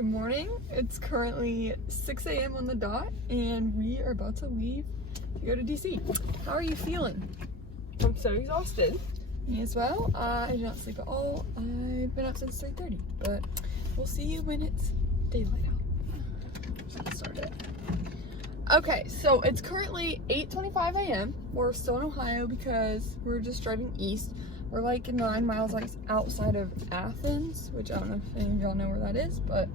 Good morning. It's currently 6 a.m. on the dot, and we are about to leave to go to DC. How are you feeling? I'm so exhausted. Me as well. I did not sleep at all. I've been up since 3:30, but we'll see you when it's daylight out. Just get started. Okay, so it's currently 8:25 a.m. We're still in Ohio because we're just driving east. We're like 9 miles outside of Athens, which I don't know if any of y'all know where that is, but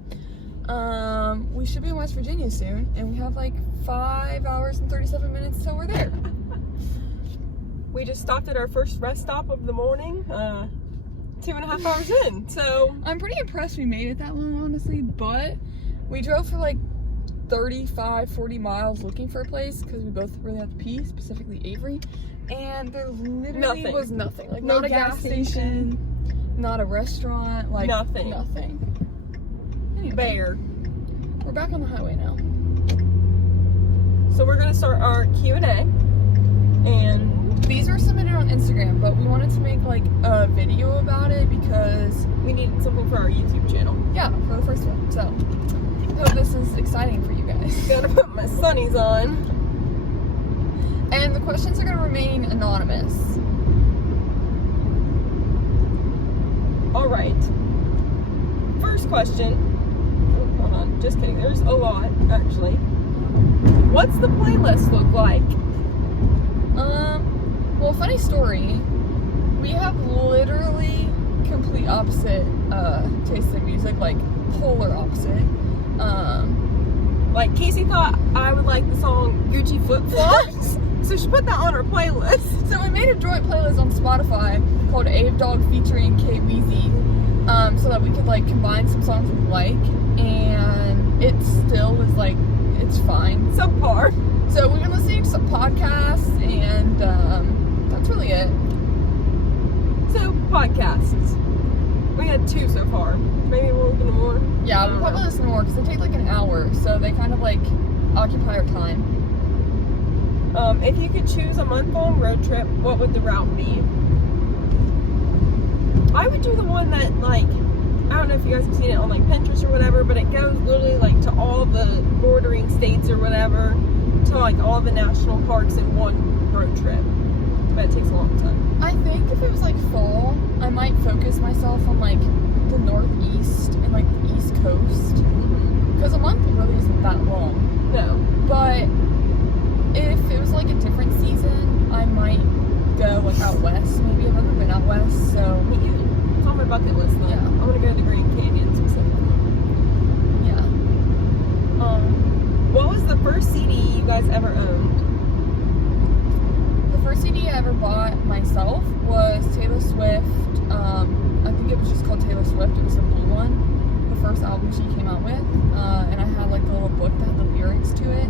we should be in West Virginia soon, and we have like 5 hours and 37 minutes till we're there. We just stopped at our first rest stop of the morning, 2.5 hours in, so. I'm pretty impressed we made it that long, honestly, but we drove for like 35, 40 miles looking for a place because we both really had to pee, specifically Avery, and there literally was nothing. Like, No not a gas station, not a restaurant, like Nothing. Anyway, Bare. we're back on the highway now. So we're gonna start our Q&A, and These were submitted on Instagram, but we wanted to make like a video about it because, we needed something for our YouTube channel. yeah, for the first one. So, I hope this is exciting for you guys. Gotta put my sunnies on. And the questions are going to remain anonymous. All right. First question. Oh, hold on, just kidding. There's a lot, actually. What's the playlist look like? Well, funny story. We have literally complete opposite tastes in music, like polar opposite. Like, Casey thought I would like the song Gucci Flip Flops, so she put that on her playlist. So we made a joint playlist on Spotify called Ave Dog featuring K Weezy, so that we could like combine some songs we like, and it still is like, it's fine. Subpar. So we've been listening to some podcasts, and that's really it. So, podcasts. We had 2 so far. Maybe we'll look into more. Yeah, we'll probably listen to more because they take like an hour, so they kind of like occupy our time. If you could choose a month-long road trip, what would the route be? I would do the one that, like, I don't know if you guys have seen it on like Pinterest or whatever, but it goes literally like to all the bordering states or whatever, to like all the national parks in one road trip. But it takes a long time. I think if it was like fall, I might focus myself on like the northeast and like the east coast, because a month really isn't that long. No. But if it was like a different season, I might go like out west. Maybe I've never been out west, so Me either. It's on my bucket list though. Yeah. I want to go to the Grand Canyon specifically. yeah. What was the first CD you guys ever owned? The first CD I ever bought myself was Taylor Swift. I think it was just called Taylor Swift. It was the blue one, the first album she came out with. And I had like a little book that had the lyrics to it.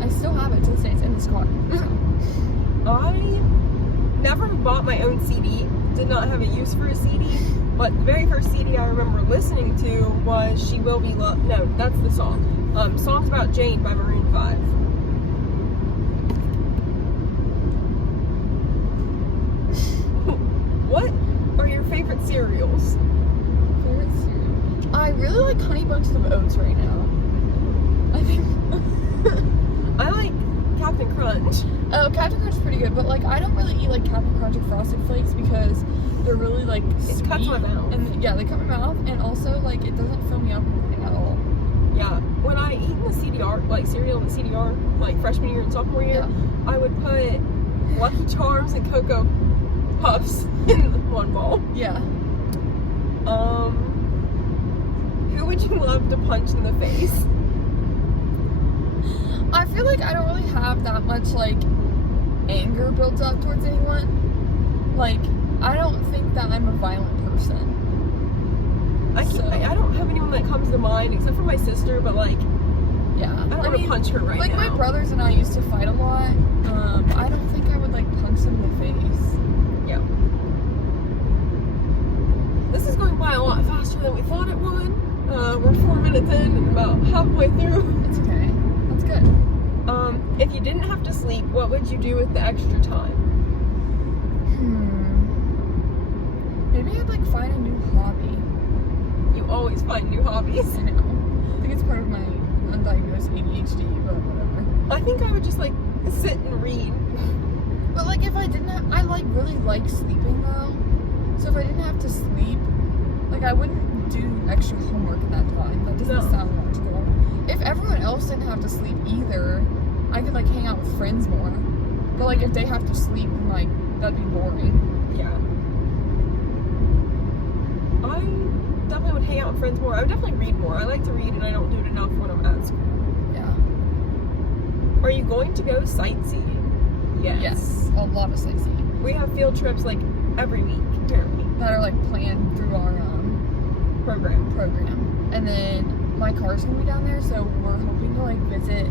I still have it to this day. It's in this car. I never bought my own CD. Did not have a use for a CD. But the very first CD I remember listening to was She Will Be Loved. No, that's the song. Songs About Jane by Maroon 5. What are your favorite cereals? Favorite cereal? I really like Honey Bunches of Oats right now. I think. I like Captain Crunch. Oh, Captain Crunch is pretty good, but like I don't really eat like Captain Crunch or Frosted Flakes because they're really like sweet. It cuts my mouth. And yeah, they cut my mouth, and also like it doesn't fill me up at all. Yeah, when I eat in the CDR, like cereal in the CDR, like freshman year and sophomore year, Yeah. I would put Lucky Charms and Cocoa Puffs in one bowl. Yeah. Who would you love to punch in the face? I feel like I don't really have that much like anger built up towards anyone. Like I don't think that I'm a violent person. I don't have anyone that comes to mind except for my sister, but like, Yeah. I don't want to punch her right like now. my brothers and I used to fight a lot. I don't think I would like punch them in the face. Yeah. This is going by a lot faster than we thought it would. We're 4 minutes in and about halfway through. It's okay. That's good. If you didn't have to sleep, what would you do with the extra time? Maybe I'd like find a new hobby. You always find new hobbies. I know. I think it's part of my undiagnosed ADHD, but whatever. I think I would just like sit and read. But like if I didn't have, I like really like sleeping though. So if I didn't have to sleep, like I wouldn't do extra homework in that time. That doesn't sound logical. If everyone else didn't have to sleep either, I could like hang out with friends more. But like if they have to sleep, then like that'd be boring. Yeah. I definitely would hang out with friends more. I would definitely read more. I like to read and I don't do it enough when I'm at school. Yeah. Are you going to go sightseeing? Yes. A lot of sightseeing. We have field trips like every week, apparently. That are like planned through our program. And then my car's gonna be down there, so we're hoping to like visit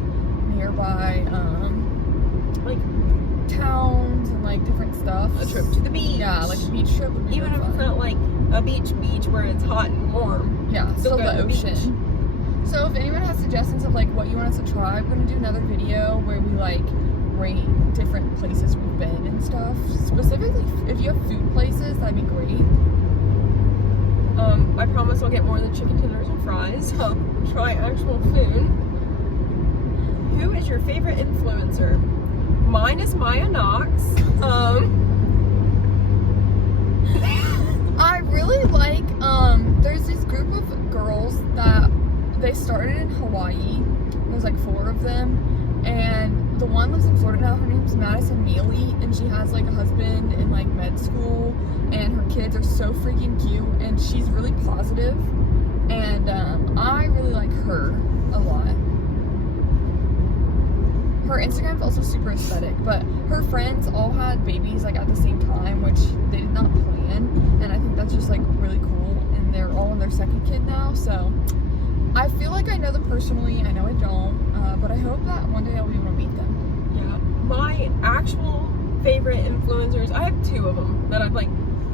nearby like towns and like different stuff. A trip to the beach. Yeah, like a beach trip would be Even really if it's fun. not like a beach where it's hot and warm. Yeah, still go the to the ocean. So if anyone has suggestions of like what you want us to try, we're gonna do another video where we like rate different places we've been and stuff. Specifically, if you have food places, that'd be great. I promise I'll get more than chicken tenders and fries. I'll try actual food. Who is your favorite influencer? Mine is Maya Knox. I really like, there's this group of girls that they started in Hawaii. There's like 4 of them. And the one lives in Florida now. Her name's Madison Neely. And she has like a husband in like med school. And her kids are so freaking cute. And she's really positive. And I really like her a lot. Her Instagram's also super aesthetic, but her friends all had babies like at the same time, which they did not plan, and I think that's just like really cool, and they're all on their 2nd kid now, so I feel like I know them personally. I know I don't, but I hope that one day I'll be able to meet them. Yeah, my actual favorite influencers, I have 2 of them that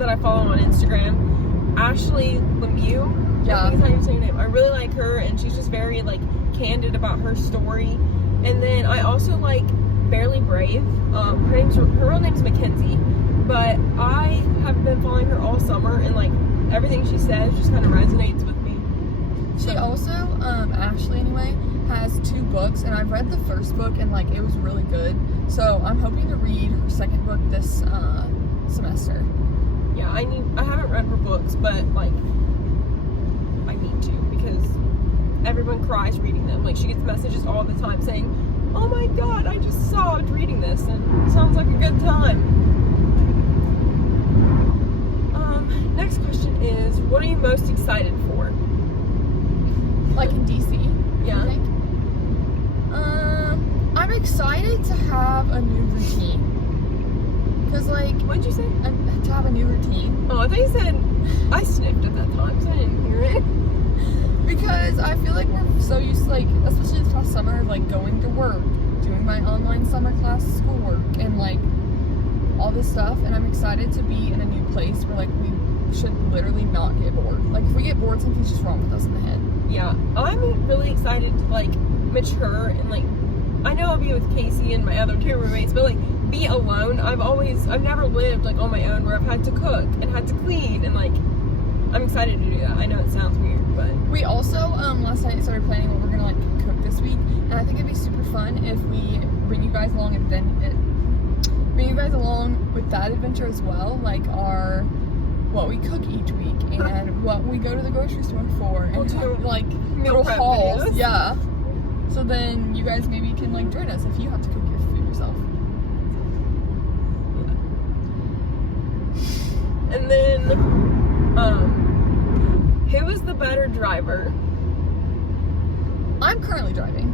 I follow on Instagram. Ashley Lemieux, Yeah. I think is how you say her name. I really like her, and she's just very like candid about her story. And then I also like Barely Brave. Her real name's Mackenzie, but I have been following her all summer, and like everything she says just kind of resonates with me. She also, Ashley anyway, has 2 books, and I've read the first book, and like it was really good. So I'm hoping to read her 2nd book this semester. Yeah, I haven't read her books, but like I need to, because everyone cries reading them. Like she gets messages all the time saying, "Oh my god, I just sobbed reading this," and it sounds like a good time. Next question is, what are you most excited for? Like in DC. Yeah. I think. I'm excited to have a new routine. Cause like, What'd you say? to have a new routine. Oh, I thought you said I sniffed at that time, so I didn't hear it. Because I feel like we're so used to like, especially this past summer, like going to work, doing my online summer class schoolwork, and like all this stuff. And I'm excited to be in a new place where like we should literally not get bored. Like if we get bored, something's just wrong with us in the head. Yeah, I'm really excited to like mature and like, I know I'll be with Casey and my other 2 roommates, but like be alone. I've never lived like on my own where I've had to cook and had to clean, and like I'm excited to do that. I know it sounds weird, but We also last night started planning what we're gonna like cook this week, and I think it'd be super fun if we bring you guys along and then bring you guys along with that adventure as well, like what we cook each week and what we go to the grocery store for, and We'll do like meal little prep hauls. videos. Yeah. So then you guys maybe can like join us if you have to cook your food yourself. And then who is the better driver? I'm currently driving,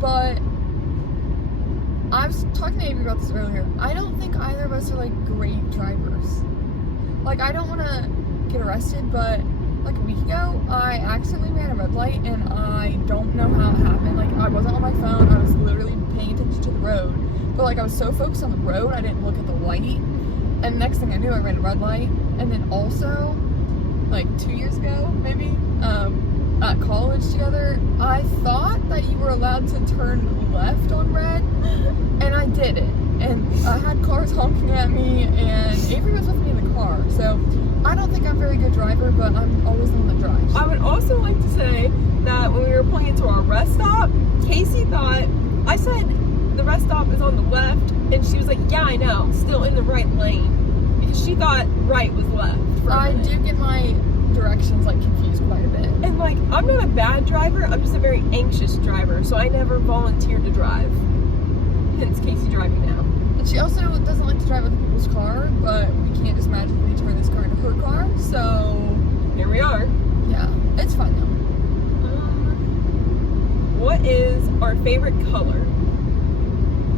but I was talking to Avery about this earlier. I don't think either of us are like great drivers. Like I don't want to get arrested, but like a week ago, I accidentally ran a red light, and I don't know how it happened. Like I wasn't on my phone. I was literally paying attention to the road, but like I was so focused on the road, I didn't look at the light. And next thing I knew, I ran a red light. And then also, like 2 years ago, maybe, at college together, I thought that you were allowed to turn left on red, and I did it. And I had cars honking at me, and Avery was with me in the car. So I don't think I'm a very good driver, but I'm always the one that drives. I would also like to say that when we were pulling into our rest stop, Casey thought, I said the rest stop is on the left, and she was like, yeah, I know, still in the right lane, because she thought right was left. I do get my directions like confused quite a bit. And like, I'm not a bad driver, I'm just a very anxious driver, so I never volunteered to drive. Hence Casey driving now. And she also doesn't like to drive other people's car, but we can't just magically turn this car into her car, so here we are. Yeah, it's fun though. What is our favorite color?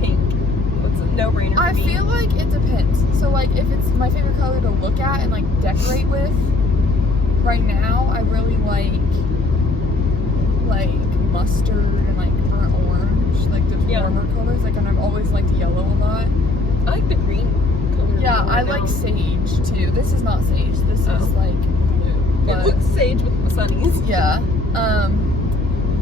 Pink. What's a no-brainer? I feel like it depends. So like, if it's my favorite color to look at and like decorate with, right now I really like mustard and like burnt orange, like those warmer colors. Like, and I've always liked yellow a lot. I like the green color. Yeah, I like sage too. This is not sage. This is like blue. It looks sage with the sunnies. Yeah.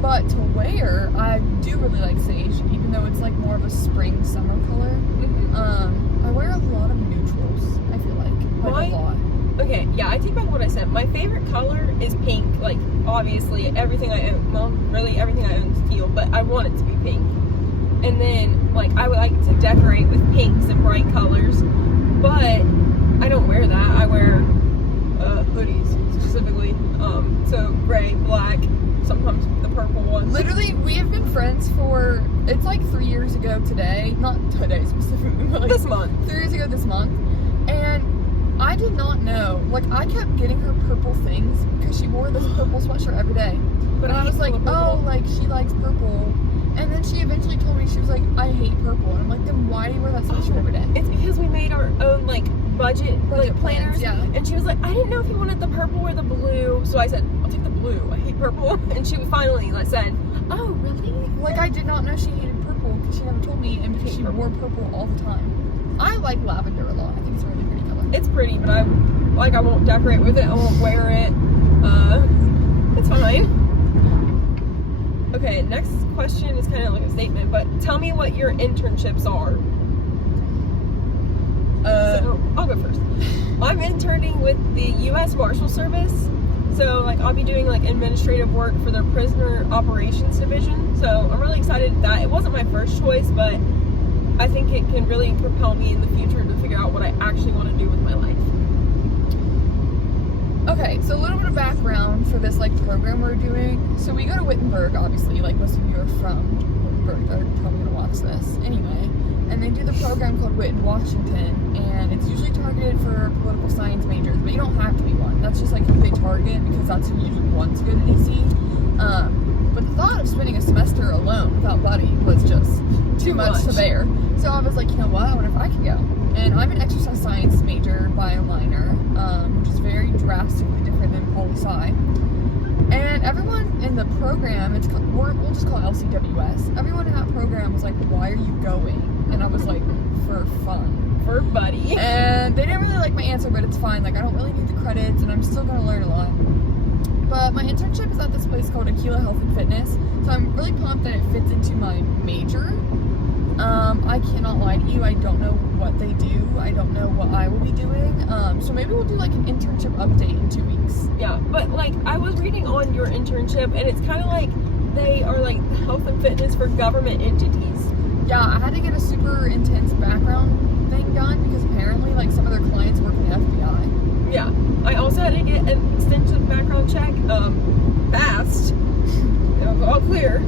But to wear, I do really like sage, even though it's like more of a spring summer color. I wear a lot of neutrals. I feel like a lot. Okay, yeah, I take back what I said. My favorite color is pink. Like, obviously, everything I own, well, really everything I own is teal, but I want it to be pink. And then, like, I would like to decorate with pinks and bright colors, but I don't wear that. I wear hoodies, specifically. So gray, black, sometimes the purple ones. Literally, we have been friends for, it's like 3 years ago today. Not today specifically, but like this month. 3 years ago this month. And I did not know. Like, I kept getting her purple things because she wore this purple sweatshirt every day. But I was like, oh, like, she likes purple. And then she eventually told me, she was like, I hate purple. And I'm like, then why do you wear that sweatshirt every day? It's because we made our own, like, budget like, planners. Yeah. And she was like, I didn't know if you wanted the purple or the blue. So I said, I'll take the blue. I hate purple. And she finally said, oh, really? Like, I did not know she hated purple because she never told me, and because she wore purple all the time. I like lavender a lot. I think it's a really pretty color. It's pretty, but I won't decorate with it. I won't wear it. It's fine. Okay, next question is kind of like a statement, but tell me what your internships are. So, I'll go first. I'm interning with the U.S. Marshal Service. So, like, I'll be doing, like, administrative work for their prisoner operations division. So, I'm really excited at that. It wasn't my first choice, but I think it can really propel me in the future to figure out what I actually want to do with my life. Okay, so a little bit of background for this, like, program we're doing. So, we go to Wittenberg, obviously. Like, most of you are from Wittenberg. They're probably going to watch this. Anyway. And they do the program called Wit in Washington, and it's usually targeted for political science majors, but you don't have to be one. That's just like who they target because that's who usually wants to go to DC. But the thought of spending a semester alone without Buddy was just too much to bear. So I was like, you know what? I wonder if I can go. And I'm an exercise science major, bio minor, which is very drastically different than poli-sci. And everyone in the program, we'll just call it LCWS. Everyone in that program was like, why are you going? And I was like, for fun. For Buddy. And they didn't really like my answer, but it's fine. Like, I don't really need the credits, and I'm still going to learn a lot. But my internship is at this place called Aquila Health and Fitness. So I'm really pumped that it fits into my major. I cannot lie to you. I don't know what they do. I don't know what I will be doing. So maybe we'll do like an internship update in 2 weeks. Yeah, but like I was reading on your internship, and it's kind of like they are like health and fitness for government entities. Yeah, I had to get a super intense background thing done because apparently like some of their clients work in the FBI. Yeah, I also had to get an extensive background check. Fast. It was all clear.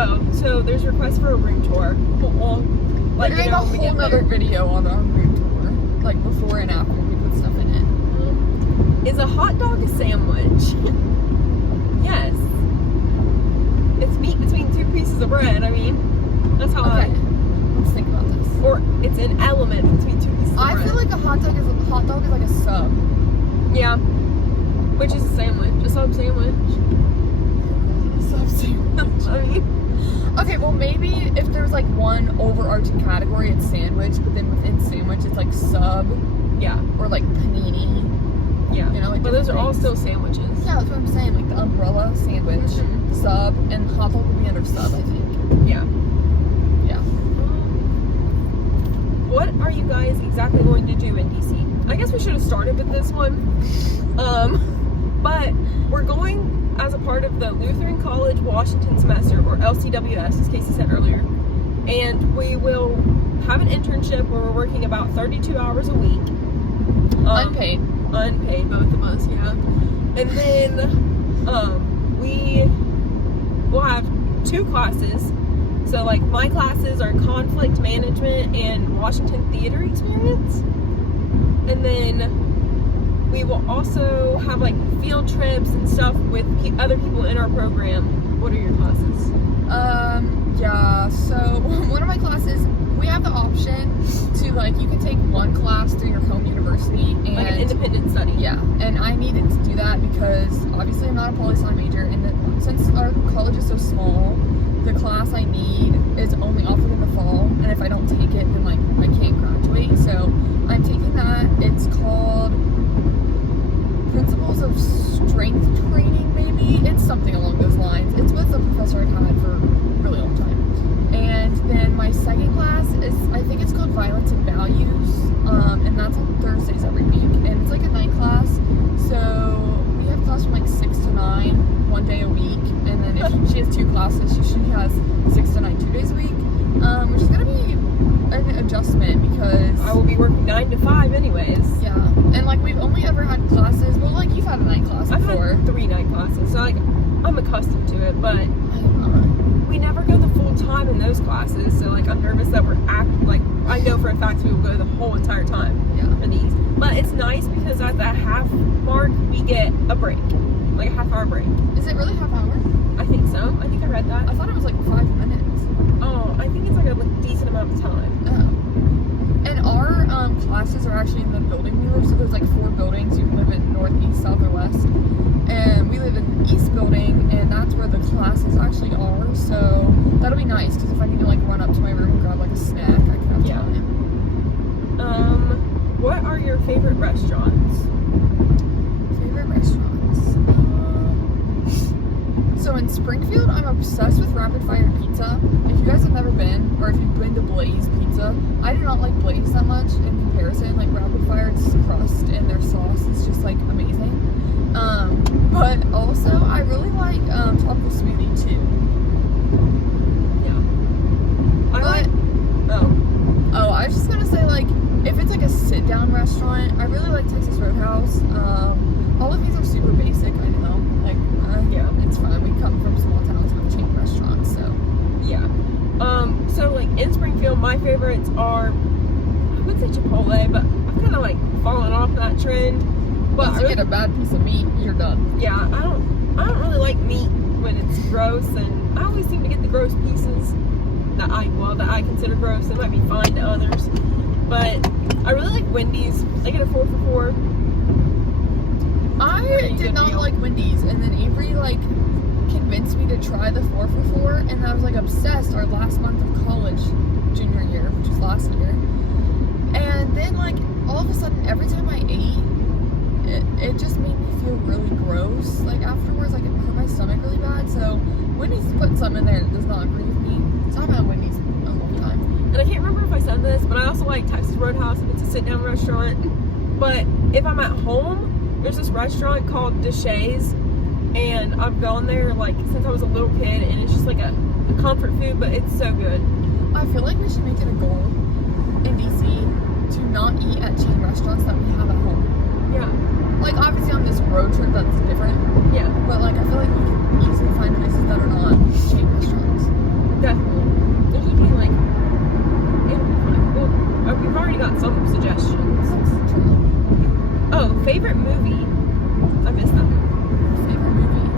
Oh, so there's requests for a room tour. Well, like, we're doing a whole nother video on our room tour, like before and after we put stuff in it. Is a hot dog a sandwich? Yes. It's meat between two pieces of bread. I mean, that's how let's think about this. Or it's an element between two pieces of bread. I feel like a hot dog is like a sub. Yeah. Which is a sandwich. A sub sandwich. A sub sandwich. I mean. Okay, well maybe if there's like one overarching category, it's sandwich, but then within sandwich, it's like sub. Yeah. Or like panini. Yeah. You know, like but those are all still sandwiches. Yeah, that's what I'm saying. Like the umbrella sandwich, sub, and hot dog would be under sub, I think. Yeah. Yeah. what are you guys exactly going to do in DC? I guess we should have started with this one. But we're going as a part of the Lutheran College Washington semester, or LCWS, as Casey said earlier. And we will have an internship where we're working about 32 hours a week. Unpaid. Unpaid, both of us, yeah. And then we will have 2 classes. So like my classes are conflict management and Washington theater experience. And then we will also have like field trips and stuff with other people in our program. What are your classes? Yeah, so one of my classes, we have the option to like, you can take one class through your home university and like an independent study. Yeah, and I needed to do that because obviously I'm not a poli-sci major, and since our college is so small, the class I need is only offered in the fall, and if I don't take it, then like I can't graduate. So I'm taking that. It's called Principles of Strength Training, maybe. It's something along those lines. It's with a professor I've had for a really long time. And then my second class is, I think it's called Violence and Values, and that's on Thursdays every week. And it's like a night class, so we have class from like 6 to 9, 1 day a week. And then if she has 2 classes, she has 6 to 9, 2 days a week, which is gonna be an adjustment because I will be working 9 to 5 anyways. Yeah, and like we've only ever had classes. Well, like you've had a night class before. I've had 3 night classes, so like I'm accustomed to it, but we never go the full time in those classes. So like I'm nervous that like I know for a fact we will go the whole entire time for these. But it's nice because at the half mark we get a break, like a half-hour break. Is it really half hour? I think so. I think I read that. I thought it was like 5 minutes. Oh, I think it's like a decent amount of time. Oh. And our classes are actually in the building we live. So there's like 4 buildings. You can live in north, east, south, or west. And we live in the east building, and that's where the classes actually are. So that'll be nice because if I need to like run up to my room and grab like a snack, I can have time. What are your favorite restaurants? Favorite restaurants? So in Springfield, I'm obsessed with Rapid Fire Pizza. If you guys have never been, or if you've been to Blaze Pizza, I do not like Blaze that much in comparison. Like Rapid Fire, it's crust and their sauce is just like amazing. But also, I really like Tropical Smoothie too. Yeah. Oh, I was just gonna say, like, if it's like a sit-down restaurant, I really like Texas Roadhouse. All of these are super basic, I know. Like, yeah, it's fine. We come from small towns with chain restaurants, so. Yeah. So like in Springfield, my favorites are, I would say Chipotle, but I've kind of like fallen off that trend. But once you get a bad piece of meat, you're done. Yeah, I don't really like meat when it's gross, and I always seem to get the gross pieces that I consider gross. They might be fine to others, but I really like Wendy's. I get a 4 for $4. I did not like Wendy's, and then Avery like convinced me to try the 4 for $4, and I was like obsessed our last month of college, junior year, which was last year. And then like all of a sudden, every time I ate, it just made me feel really gross. Like afterwards, like it hurt my stomach really bad. So Wendy's put something in there that does not agree with me. So I haven't had Wendy's in a long time. And I can't remember if I said this, but I also like Texas Roadhouse if it's a sit-down restaurant. But if I'm at home, there's this restaurant called Deshays, and I've gone there like since I was a little kid, and it's just like a comfort food, but it's so good. I feel like we should make it a goal in DC to not eat at chain restaurants that we have at home. Yeah. Like obviously on this road trip that's different. Yeah. But like I feel like we can easily find places that are not chain restaurants. Definitely. There should be like, well, we've already got some suggestions. That's true. Oh, favorite movie. I missed that one. Favorite movie.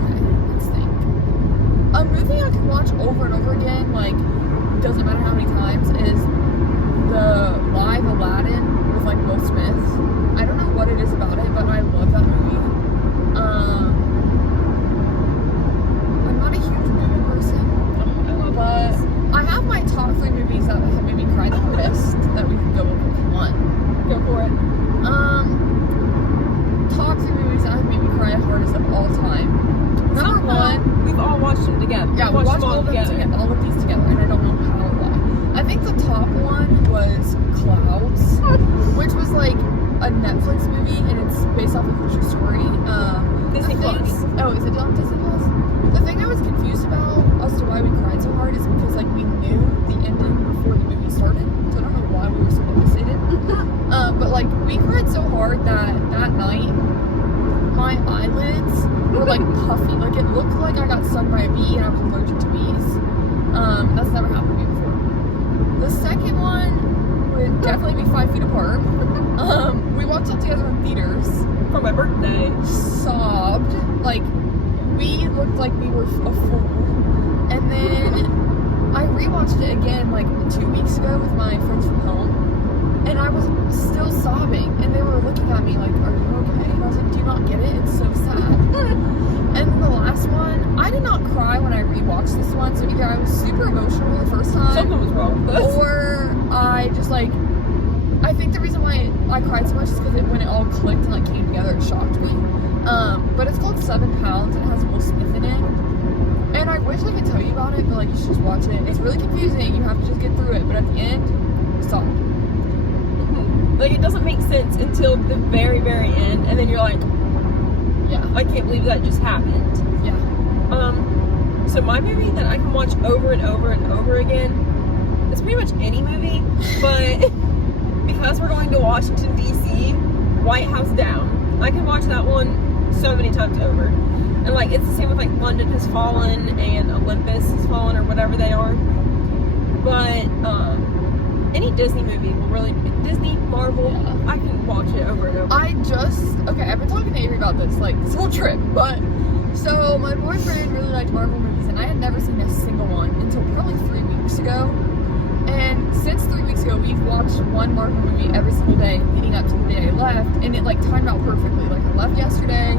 Okay, let's think. A movie I can watch over and over again, like doesn't matter how many times, is the live Aladdin with like Will Smith. I don't know what it is about it, but I love that movie. I'm not a huge movie person, but I have my top 3 movies that have made me cry the hardest that we can go over if you want. Go for it. Top 3 movies that have made me cry the hardest of all time. Number 1. We've all watched them together. Yeah, we watched all of these together, and I don't know how top one was Clouds, which was like a Netflix movie, and it's based off a true story. Disney Plus. Oh, is it on Disney Plus? The thing I was confused about as to why we cried so hard is because like we knew the ending before the movie started, so I don't know why we were so devastated. But like we cried so hard that night my eyelids were like puffy. Like it looked like I got stung by a bee and I was allergic to bees. That's never happened to me before. The second one would definitely be 5 feet apart. We watched it together in theaters. For my birthday. Sobbed. Like, we looked like we were a fool. And then I rewatched it again like 2 weeks ago with my friends from home. And I was still sobbing. And they were looking at me like, are you okay? And I was like, do you not get it? It's so sad. And then the last one, I did not cry when I rewatched this one. So either I was super emotional the first time. Something was wrong with us. Or I just like, I think the reason why I cried so much is because when it all clicked and like came together, it shocked me. But it's called 7 Pounds and it has Will Smith in it. And I wish I could tell you about it, but like you should just watch it. It's really confusing. You have to just get through it. But at the end, stop. Like it doesn't make sense until the very, very end, and then you're like, Yeah. I can't believe that just happened. Yeah. So my movie that I can watch over and over and over again, it's pretty much any movie, but because we're going to Washington, D.C., White House Down. I can watch that one so many times over. And like, it's the same with like London Has Fallen and Olympus Has Fallen or whatever they are. But, any Disney movie will really, Disney, Marvel, Yeah. I can watch it over and over. I've been talking to Avery about this, like, this whole trip, but, so, my boyfriend really liked Marvel movies, and I had never seen a single one until probably 3 weeks ago, and since 3 weeks ago, we've watched one Marvel movie every single day leading up to the day I left, and it, like, timed out perfectly. Like, I left yesterday,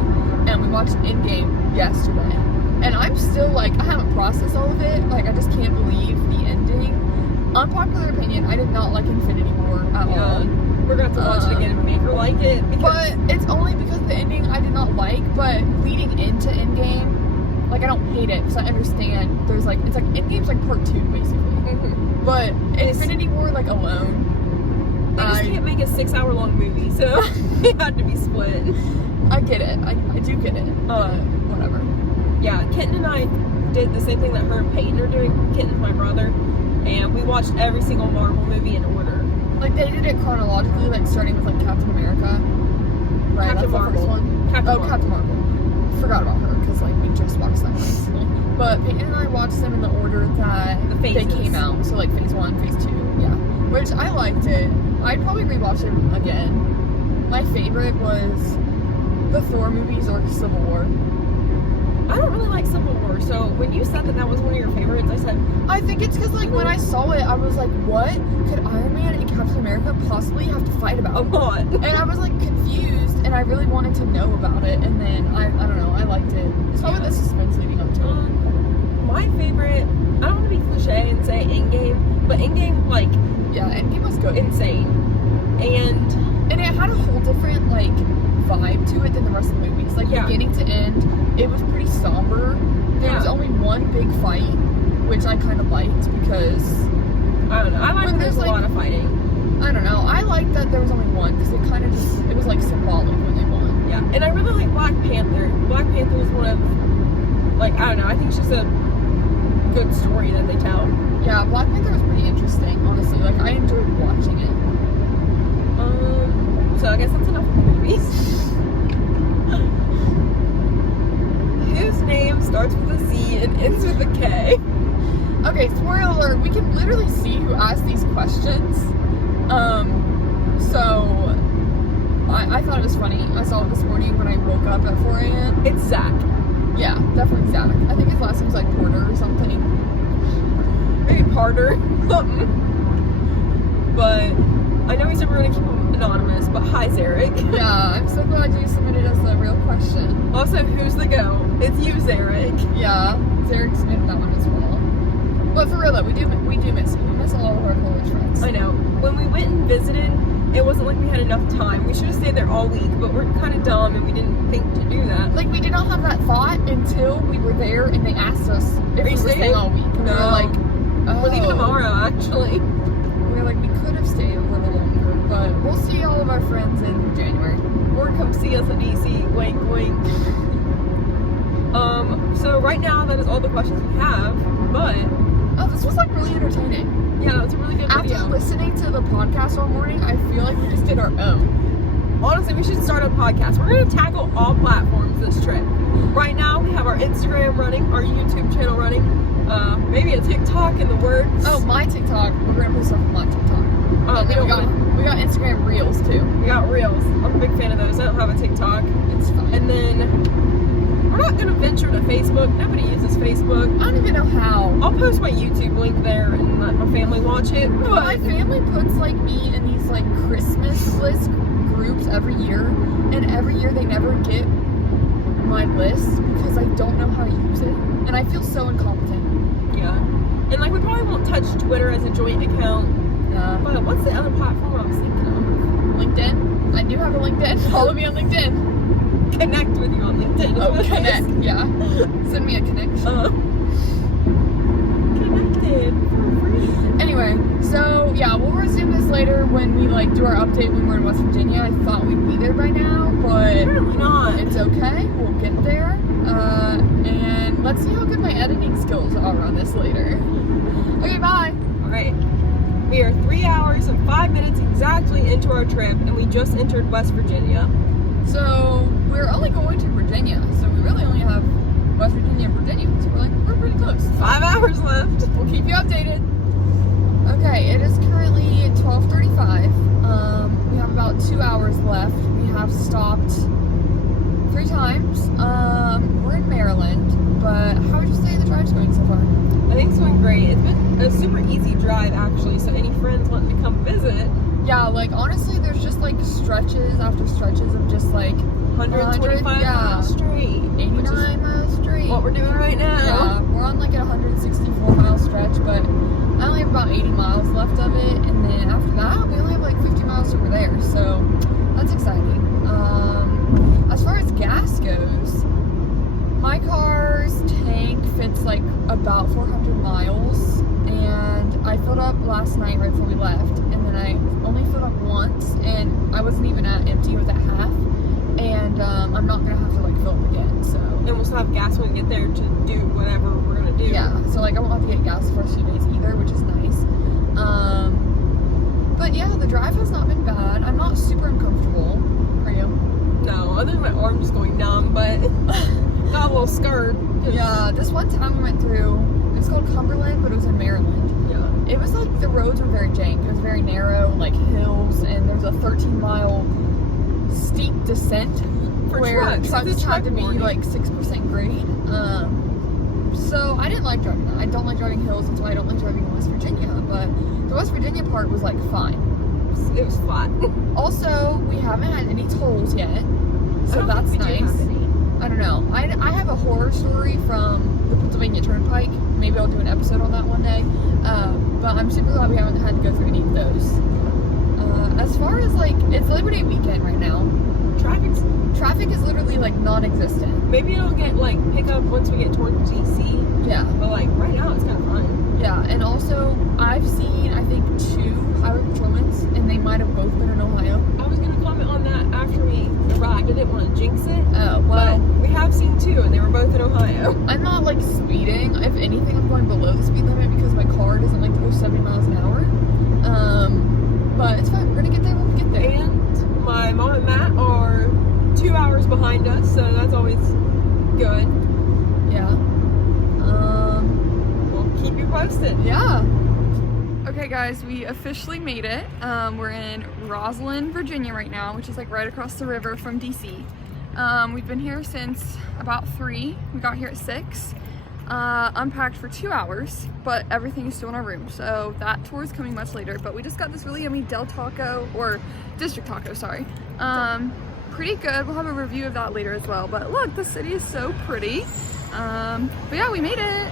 and we watched Endgame yesterday, and I'm still, like, I haven't processed all of it, like, I just can't believe the ending. Unpopular opinion, I did not like Infinity War at all. We're going to have to watch it again and make her like it. But it's only because the ending I did not like, but leading into Endgame, like I don't hate it because I understand there's like, it's like Endgame's like part 2 basically. Mm-hmm. But Infinity War like alone, They just can't make a 6-hour long movie, so it had to be split. I get it. I do get it. Whatever. Yeah, Kenton and I did the same thing that her and Peyton are doing. Kenton's my brother. And we watched every single Marvel movie in order. Like they did it chronologically, like starting with like Captain America. Right, Captain that's Marvel. the first one. Captain Marvel. Captain Marvel. Forgot about her because like we just watched that recently. But Peyton and I watched them in the order that The they phases. came out. So like phase 1, phase 2, yeah. Which I liked it. I'd probably rewatch it again. My favorite was the Thor movies or Civil War. I don't really like Civil War, so when you said that was one of your favorites, I said, I think it's because like when I saw it, I was like, what could Iron Man and Captain America possibly have to fight a about? lot. And I was like confused, and I really wanted to know about it, and then I don't know, I liked it. It's probably the suspense leading up to it. My favorite, I don't want to be cliche and say Endgame, but Endgame, like, Yeah, Endgame was good. insane. And And it had a whole different like vibe to it than the rest of the movies. Like Yeah. beginning to end, it was pretty somber. There was Yeah. only one big fight, which I kind of liked because I don't know, I like when there's a like- lot of fighting. I don't know. I liked that there was only one because it kind of just it was like symbolic when they won. Yeah, and I really like Black Panther. Black Panther is one of, like, I don't know, I think it's just a good story that they tell. Yeah, Black Panther was pretty interesting, honestly. Like I enjoyed watching it. So I guess that's enough of the movies. Whose name starts with a Z and ends with a K? Okay, spoiler alert, we can literally see who asked these questions. So I thought it was funny. I saw it this morning when I woke up at 4 a.m. It's Zach. Yeah, definitely Zach. I think his last name's like Porter or something. Maybe Parter. Something. But I know he's never going to keep him anonymous, but hi, Zarek. Yeah, I'm so glad you submitted us the real question. Also, who's the go? It's you, Zarek. Yeah, Zarek submitted that one as well. But for real though, we do miss you. We miss all of our college friends. I know. When we went and visited, it wasn't like we had enough time. We should have stayed there all week, but we're kind of dumb and we didn't think to do that. Like we did not have that thought until we were there and they asked us if we were staying? staying all week. And we were No. like, oh. We're leaving tomorrow, actually. of our friends in January. Or come see us in DC. Wink, wink. So right now that is all the questions we have, but oh, this was like really entertaining. yeah, it's a really good After video. listening to the podcast all morning, I feel like we just did our own. Honestly, we should start a podcast. We're going to tackle all platforms this trip. Right now, we have our Instagram running, our YouTube channel running, maybe a TikTok in the works. Oh, my TikTok. We're gonna put stuff on my TikTok. And then we got Instagram Reels too. We got Reels. I'm a big fan of those. I don't have a TikTok. It's fine. And then we're not going to venture to Facebook. Nobody uses Facebook. I don't even know how. I'll post my YouTube link there and let my family watch it. But My family puts like me in these like Christmas list groups every year, and every year they never get my list because I don't know how to use it, and I feel so incompetent. yeah. And like we probably won't touch Twitter as a joint account. But what's the other platform I was thinking of? LinkedIn. I do have a LinkedIn. Follow me on LinkedIn. Connect with you on LinkedIn. Oh, connect. Yeah. Send me a connection. Connected for free. Anyway, so yeah, we'll resume this later when we like do our update when we're in West Virginia. I thought we'd be there by now, but Apparently not. it's okay. We'll get there. And let's see how good my editing skills are on this later. Okay, bye. Alright. We are 3 hours and 5 minutes exactly into our trip, and we just entered West Virginia. So we're only going to Virginia, so we really only have West Virginia and Virginia. So we're pretty close. 5 hours left. We'll keep you updated. Okay, it is currently 12:35. We have about 2 hours left. We have stopped 3 times. We're in Maryland, but how would you say the drive's going so far? I think it's going great. It's been a super easy drive, actually, so any friends wanting to come visit, Yeah, like honestly, there's just like stretches after stretches of just like 125 yeah, miles straight. 89 miles straight. What we're doing right now. Yeah, we're on like a 164 mile stretch, but I only have about 80 miles left of it, and then after that, we only have like 50 miles over there, so that's exciting. As far as gas goes, my car's tank fits like about 400 miles, and I filled up last night right before we left, and then I only filled up once, and I wasn't even at empty, it was at half, and I'm not gonna have to like fill up again, so. And we'll still have gas when we get there to do whatever we're gonna do. Yeah, so like I won't have to get gas the first few days either, which is nice. But yeah, the drive has not been bad. I'm not super uncomfortable. Are you? No, other than my arm just going numb, but got a little scared. Yeah, this one town we went through, it's called Cumberland, but it was in Maryland. Yeah. It was like the roads were very jank. It was very narrow, like hills, and there was a 13-mile steep descent For where trucks. trucks It's a had to truck be warning. like 6% grade. So I didn't like driving that. I don't like driving hills, that's why I don't like driving in West Virginia. But the West Virginia part was like fine. It was flat. Also, we haven't had any tolls yet, so I don't that's think we do nice. have any. I don't know. I have a horror story from the Pennsylvania Turnpike. Maybe I'll do an episode on that one day. But I'm super glad we haven't had to go through any of those. As far as like, it's Labor Day weekend right now. Traffic is literally like non-existent. Maybe it'll get like pick up once we get towards DC. Yeah. But like right now it's kind of fun. Yeah, and also I've seen I think 2 highway patrolmen, and they might have both been in Ohio. I was gonna comment on that after we arrived. I didn't want to jinx it. Oh, But well, we have seen 2 and they were both in Ohio. I'm not like speeding. If anything, I'm going below the speed limit because my car doesn't like to go 70 miles an hour. But it's fine. We're gonna get there when we get there. And my mom and Matt are 2 hours behind us, so that's always good. Yeah. We'll keep you posted. Yeah. Okay, guys, we officially made it. We're in Roslyn, Virginia right now, which is like right across the river from DC. We've been here since about 3. We got here at 6. Unpacked for 2 hours, but everything is still in our room, so that tour is coming much later. But we just got this really yummy Del Taco, or District Taco, sorry. Pretty good. We'll have a review of that later as well. But look, the city is so pretty. But yeah, we made it.